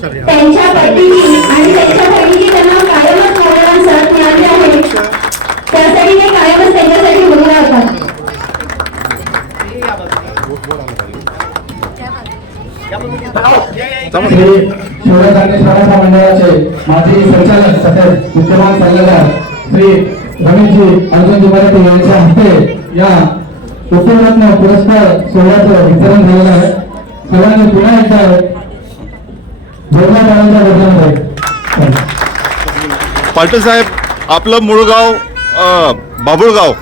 त्यांच्या पत्नीची आणि त्यांच्या बहिणीची त्यांना कायमच मोलाचा साथ मिळाली आहे, त्यासाठी ते कायमच त्यांच्यासाठी उभे राहतात. शिवराज शाळा मंडळाचे माजी संचालक तसेच विद्यमान सल्लागार श्री रमेशजी अर्जुनजी मराठे यांच्या हस्ते या उत्तररत्न पुरस्कार सोहळ्याचं वितरण झालेलं आहे. सर्वांनी पुन्हा एकदा जोरदार वर्धन. पाटील साहेब, आपलं मूळगाव बाबुळगाव,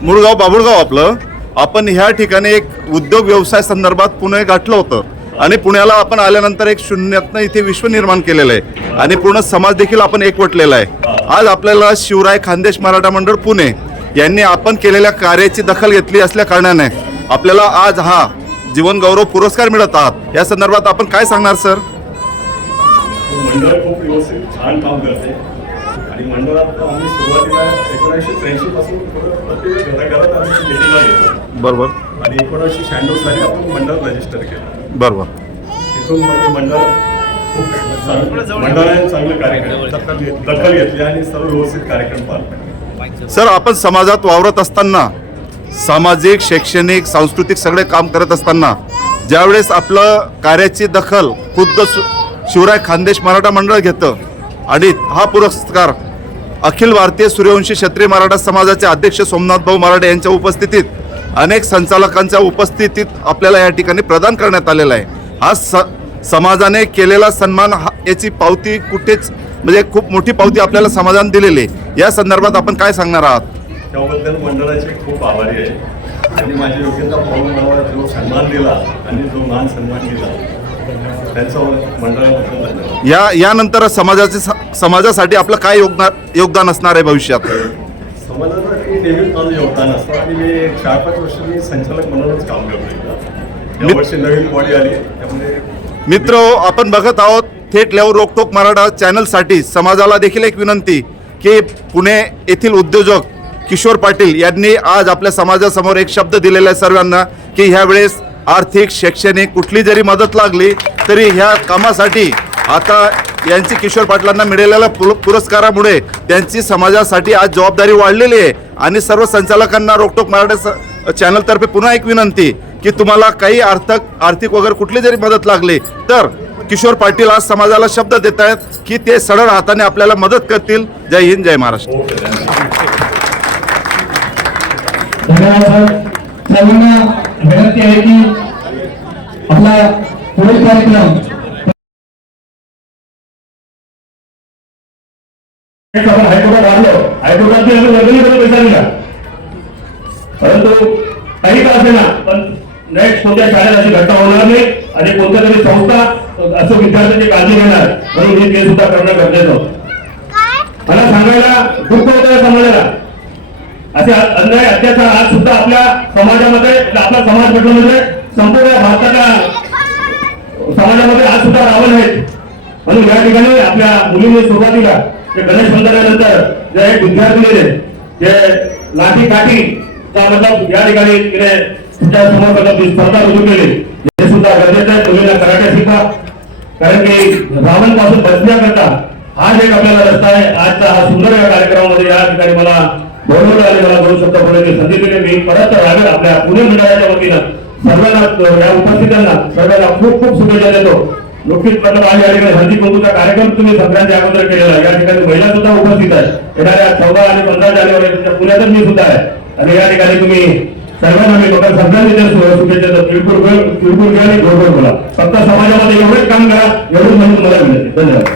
मूळगाव बाबुळगाव आपलं. आपण ह्या ठिकाणी एक उद्योग व्यवसाय संदर्भात पुणे गाठलं होतं आणि पुण्याला आपण आल्यानंतर एक शून्यातनं इथे विश्व निर्माण केलेलं आहे आणि पूर्ण समाज देखील आपण एकवटलेला आहे. आज आपल्याला शिवराय खानदेश मराठा मंडळ पुणे यांनी आपण केलेल्या कार्याची दखल घेतली असल्या कारणाने आपल्याला आज हा जीवन गौरव पुरस्कार मिळत आहात. या संदर्भात आपण काय सांगणार सर? मंडळ खूप व्यवस्थित छान काम करते आणि मंडळात आम्ही सुरुवातीला 1983 पासून प्रत्येक घराघरात आम्ही मिटिंगला घेतो. बरोबर. आणि 1996 साली आपण मंडळ रजिस्टर केलं. बरोबर. तिथून म्हणजे मंडळाने चांगलं कार्यक्रम दखल घेतली आणि सर्व व्यवस्थित कार्यक्रम पार पडले. सर, आपण समाजात वावरत असताना सामाजिक, शैक्षणिक, सांस्कृतिक सगळे काम करत असताना ज्यावेळेस आपलं कार्याची दखल खुद्द शिवराय खानदेश मराठा मंडळ घेतं आणि हा पुरस्कार अखिल भारतीय सूर्यवंशी क्षत्रिय मराठा समाजाचे अध्यक्ष सोमनाथ भाऊ मराठे यांच्या उपस्थितीत अनेक संचालकांच्या उपस्थितीत आपल्याला या ठिकाणी प्रदान करण्यात आलेला आहे. हा समाजाने केलेला सन्मान याची पावती कुठेच म्हणजे खूप मोठी पावती आपल्याला समाजाने दिलेली आहे. या संदर्भात आपण काय सांगणार आहात? त्याबद्दल मंडळाचे खूप आभारी आहे आणि माझ्या योग्यता पाहून मला जो सन्मान दिला आणि जो मान सन्मान दिला त्यांचं मंडळाबद्दल धन्यवाद. यानंतर समाजासाठी आपलं काय योगदान असणार आहे भविष्यात? समाजासाठी नेहमीच माझं योगदान असतं आणि मी 4-5 वर्ष मी संचालक म्हणूनच काम करतो. या वर्षी नवीन बॉडी आली त्यामुळे. मित्र, आपण बघत आहोत थेट लेव रोकटोक मराठा चॅनलसाठी समाजाला देखील एक विनंती की पुणे येथील उद्योजक किशोर पाटील यांनी आज आपल्या समाजासमोर एक शब्द दिलेला आहे सर्वांना की ह्या वेळेस आर्थिक, शैक्षणिक कुठली जरी मदत लागली तरी ह्या कामासाठी आता यांची किशोर पाटलांना मिळालेल्या पुरस्कारामुळे त्यांची समाजासाठी आज जबाबदारी वाढलेली आहे. आणि सर्व संचालकांना रोकटोक मराठा चॅनलतर्फे पुन्हा एक विनंती की तुम्हाला काही आर्थिक वगैरे कुठली जरी मदत लागली तर किशोर पाटील आज समाजाला शब्द देत आहेत की ते सरळ हाताने आपल्याला मदत करतील. जय हिंद, जय महाराष्ट्र. धन्यवाद. सर्वांना विनंती आहे की आपला पुढील कार्यक्रम हायकोर्टात पैसा दिला परंतु काही का असे ना पण नेक्स्ट कोणत्या शाळेत अशी घटना होणार नाही आणि कोणत्या तरी संस्था असं विद्यार्थ्यांची काळजी घेणार म्हणून हे केस सुद्धा करणं गरजेचं होतं. मला सांगायला दुःख होतं या समाजाला असे अन्याय अत्याचार आज सुद्धा आपल्या समाजामध्ये आपला समाज घटनेमध्ये संपूर्ण भारताच्या समाजामध्ये आज सुद्धा रावण आहेत. म्हणून या ठिकाणी आपल्या मुलींनी सुरुवातीला ते गणेश मंदिरानंतर जे एक विद्यार्थी जे लाठी काठीचा मतलब या ठिकाणी तिने समोर स्पर्धा रुजू केली हे सुद्धा गरजेचं आहे. मुलींना कराटे शिका कारण की रावण पासून बचण्याकरता हा एक आपल्याला रस्ता आहे. आजचा हा सुंदर या कार्यक्रमामध्ये या ठिकाणी मला बोलवलं आणि मला 2 शब्द बोलायची संधी दिली. मी परत रावेल आपल्या पुणे मंडळाच्या वतीनं सर्वांना या उपस्थितांना सर्वांना खूप खूप शुभेच्छा देतो. नुकतीच मतलब आज या ठिकाणी हळदी कुंकूचा कार्यक्रम तुम्ही सगळ्यांच्या अगोदर केलेला आहे. या ठिकाणी महिला सुद्धा उपस्थित आहे. येणाऱ्या 14 आणि 15 जानेवारी पुण्यातच मी सुद्धा आहे आणि या ठिकाणी तुम्ही सर्वांना मी लोकांना सगळ्यांनी शुभेच्छा देतो. किरकोळ घ्या आणि गोड बोला. फक्त समाजामध्ये एवढंच काम करा एवढंच म्हणून मला विनंती. धन्यवाद.